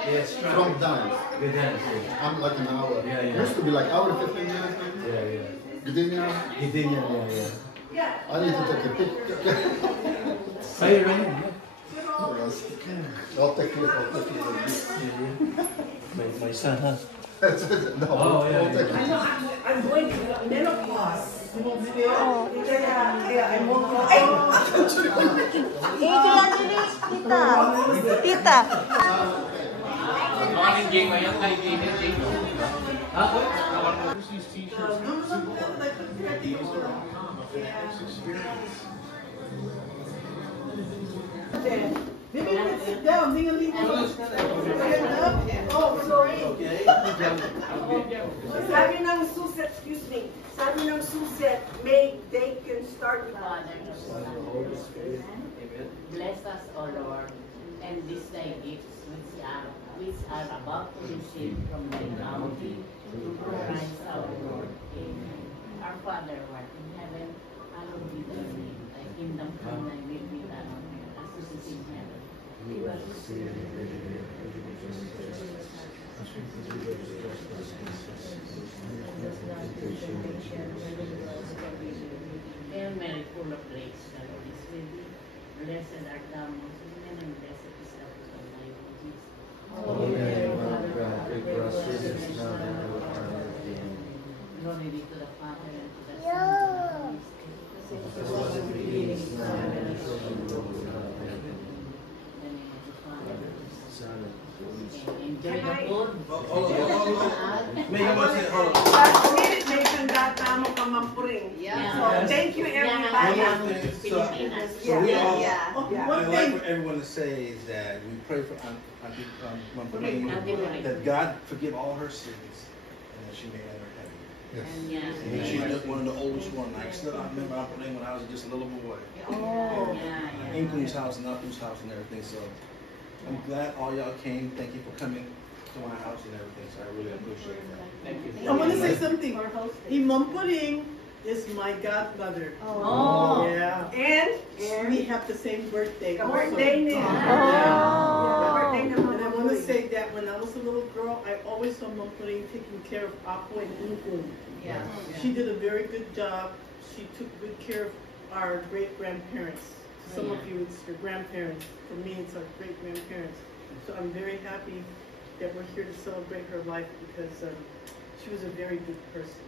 Yes, Strong dance. Good dance, yeah. I'm like an hour. Yeah. Used to be like hour 15 minutes. Yeah. Gdynia. Gdynia, yeah. I need to take a picture. Kayo rin yun, yeah. I'll take it. My son, huh? No, Oh, yeah. I'll take it. I'm going to menopause. Kaya I'm more. Ay! Tita. Morning game ngayon kay David J. Maybe you can sit down. Oh, sorry. Sabi ng suset, excuse me. Sabi ng suset, they can start with Holy Spirit. Bless us, O Lord, and these thy gifts which are about to receive from thy bounty through Christ our Lord. Amen. Our Father, who art in heaven, hallowed be thy name. Thy kingdom come, thy will be done on earth as it is in heaven. Give us this day our daily Hail Mary, full of grace, the Lord is with thee. Blessed art thou amongst women, and blessed is the fruit of thy womb, Jesus. Holy Mary, Mother of God, pray for us sinners now and at the hour of our death. Glory be to the Father, and to the Son, and to the Holy Spirit. As was in the beginning, is now, and ever shall be, world without end. In the name of the Father, Son, and Holy Spirit. enjoy the food. May I say, hold on. last minute, may kandata mo kamampuring. So, thank you everybody. So we all, One I'd like thing, for everyone to say is that we pray for Auntie Auntie Maureen. that God forgive all her sins and that she may enter heaven. Yes. Yeah. And she's one of the oldest ones. I remember Auntie Maureen when I was just a little boy. Yeah. Inkle's house and Upu's house and everything. So I'm glad all y'all came. Thank you for coming to my house and everything. So I really appreciate that. Thank you. I want to say something. Imam Puring is my godmother. Oh. Yeah. And we have the same birthday. Birthday niya. Yeah. And I want to say that when I was a little girl, I always saw Mom Puring taking care of Apo and Inkun. Yeah. She did a very good job. She took good care of our great-grandparents. Some of you, it's your grandparents. For me, it's our great-grandparents. So I'm very happy that we're here to celebrate her life because she was a very good person.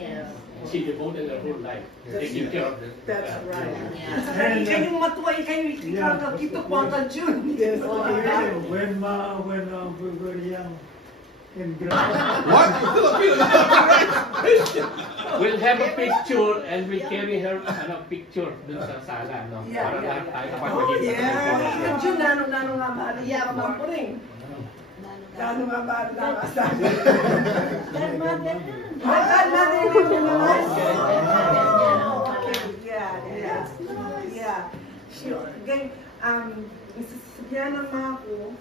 Yes. She devoted her whole life taking care of them. That's right. Yeah. Kayong matuwa, ikaw kito po ang June. Yes, When we were young in What? We'll have a picture and we carry her picture dun sa sala, no? Para lahat tayo Oh, yeah. June, nano nga ba? Yeah, Ma'am Puring. Nano nga ba? Godmother. Yeah. Sasabihan ng mga ko,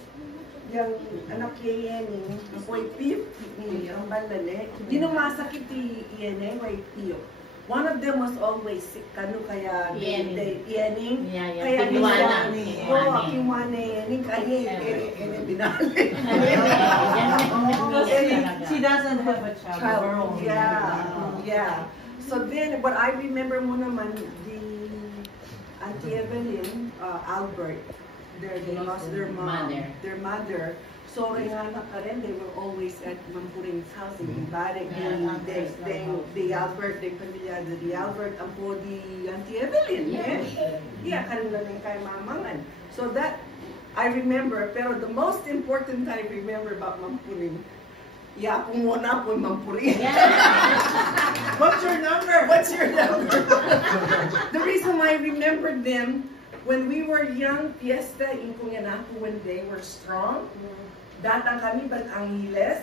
yung anak niya Yening, ako'y pip, ang balale. Hindi nang masakit Yening, way piyo. One of them was always sick, kaya Yening. Kaya Kiwane Yening, kaya binali. She doesn't have a child. Yeah. So then, but I remember mo naman, the Auntie Evelyn, Albert, they lost their mother. So, they were always at Mampuring's house in Ibarek. The Albert, the pamilyado, the Albert, ang po di Auntie Evelyn. Yeah, karin lang kay mamangan. So that, I remember, pero the most important I remember about Mampuring, kung muna po Mampuring. What's your number? The reason why I remembered them, when we were young, fiesta, Inkunganako, when they were strong, datang kami ba't ang hiles,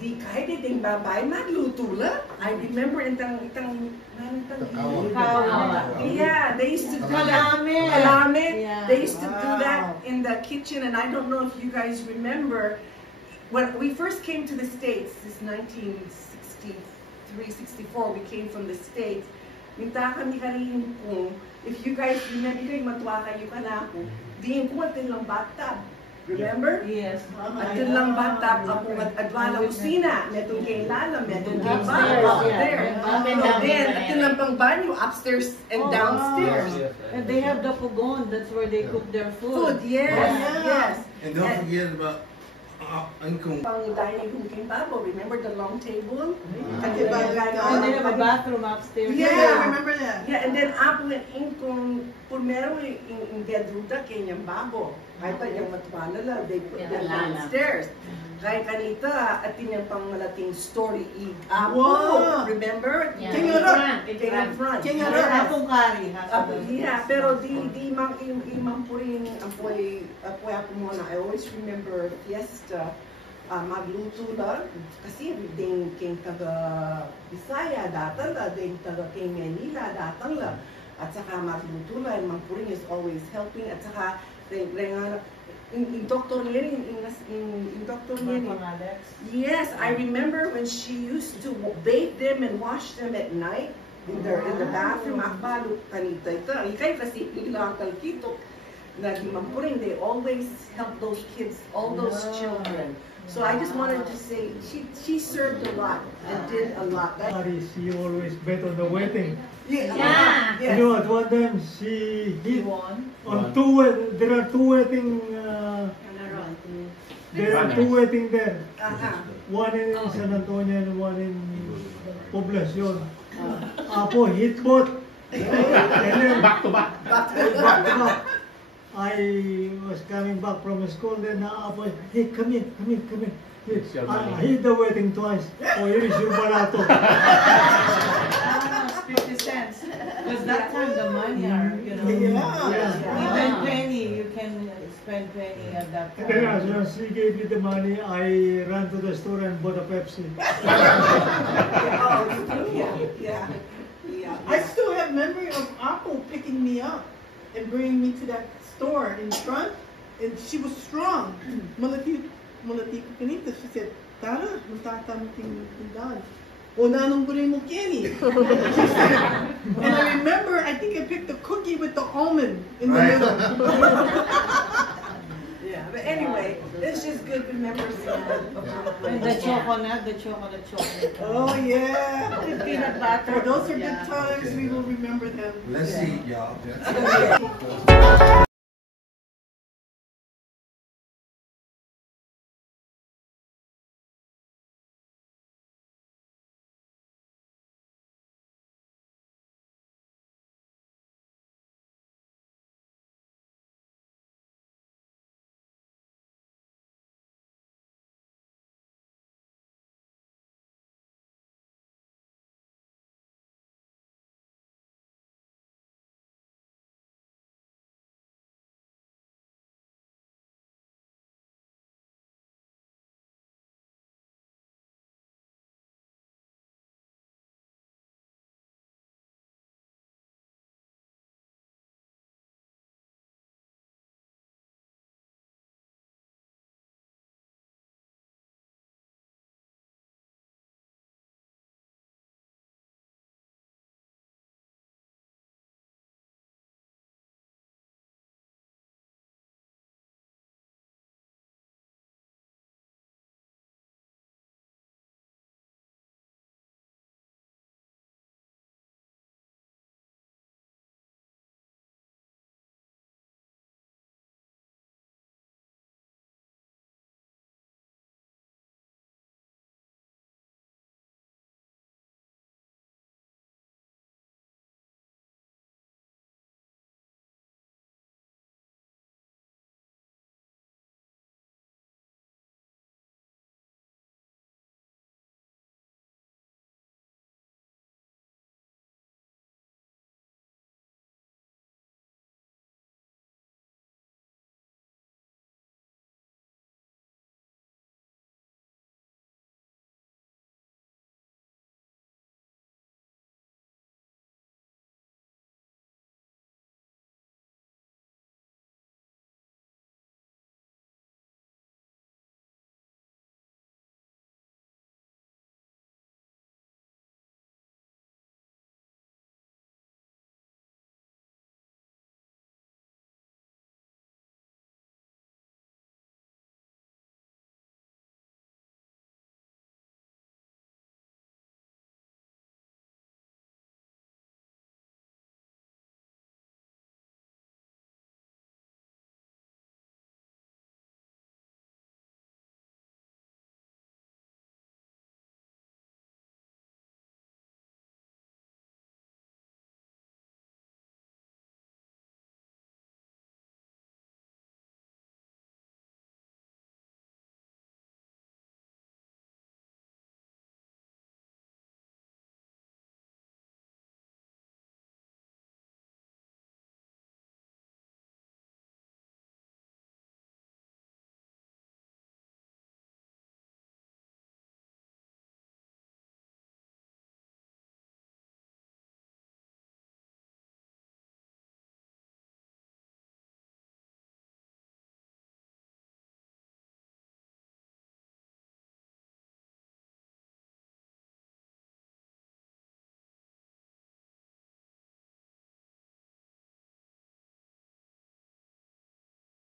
di kahit itong babay, magluto lang. I remember itang yeah, they used to do that. Kalamit. They used to do that in the kitchen, and I don't know if you guys remember, when we first came to the States, this 1963, 64, we came from the States. Minta kami karin kung, if you guys remember, kayo matwa kayo ka na ako, diin ko lang bathtub. Remember? Yes. At yun lang bata, ako adwala kusina, metong kay Lala, metong kay Upstairs, Baba, up yeah. there. Up and And down. then, at yun lang pang banyo, upstairs and Oh, downstairs. And they have the pugon, that's where they cook their Food, food. yes, yes. And don't forget about Angkong. Pang dining room kay Babo, remember the long table? And they have a bathroom upstairs. Yeah. I remember that. Yeah, and then apo in kung primero in gedruda kanyang babo. Kahit pa yung matwana lang, they put them downstairs. Kaya kanita, at yung pang malaking story apo. Wow. Remember? Yeah. King In Arap. front, in Kaya front. front. King And Arap. apong curry. has Apo, the- yeah, pero di imang purin apoy ako muna. I always remember fiesta. Magluto lang. Kasi ding king taga Bisaya, datang la. Ding taga king Manila, datang la. At saka magluto lang. Magpuring is always helping. At saka, in Dr. Lenny, in Dr. Lenny. Mapang Alex. Yes, I remember when she used to bathe them and wash them at night in the bathroom. Akbalo kanita ito. Ikay kasi ilang kalkito. Nagimampuring, they always help those kids, all those children. So I just wanted to say, she served a lot and did a lot. She always bet on the wedding. Yeah. Yeah. Yes. You know, at one time she He hit won. on there are two wedding. There are two wedding there. One in San Antonio and one in Poblacion. Apo hit both. And then Back to back. back to back. I was coming back from school, then Apo, hey, come in. It's your money. I hit the wedding twice. Oh, here is your barato. Ah, 50 cents. Because that time the money are, you know. Yeah. Even penny, you can spend penny at that And then as time. soon as she gave me the money, I ran to the store and bought a Pepsi. Yeah. I still have memory of Apple picking me up and bringing me to that store in front, and she was strong. Malati ko kanita. She said, "Tara, magtata mo tindahan." O nanong gulay mo, Kenny. She said, and I remember, I think I picked a cookie with the almond in the Right. middle. Yeah, but anyway, it's just good memories of And the chocolate. Oh yeah. Peanut butter. Those are good times. We will remember them. Let's see, y'all.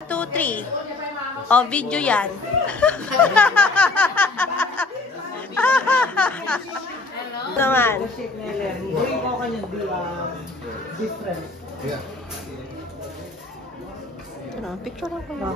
2, 3. Oh, video yan. Naman. Yeah. Ano, picture lang ko.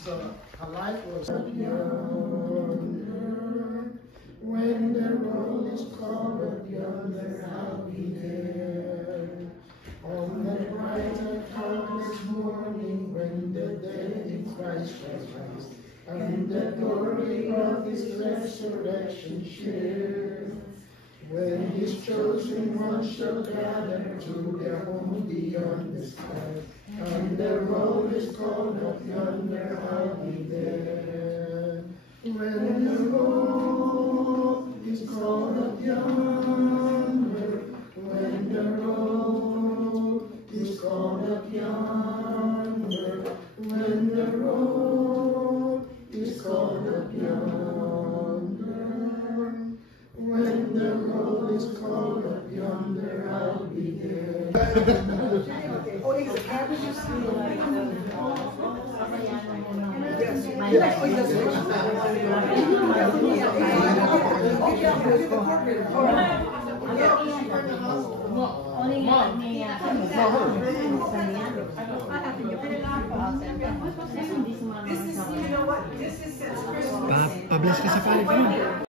So her life was when the roll is called up yonder, I'll be there. On that bright and cloudless morning when the dead in Christ shall rise, and the glory of his resurrection share. When his chosen ones shall gather to their home beyond the sky, and the roll is called up yonder, I'll be there. When the roll is called up yonder, when the roll is called up yonder, when the roll is called up yonder, when the roll is called up yonder, I'll be there. Oh, is it cabbage? Yes. Pa-bless ka sa pala.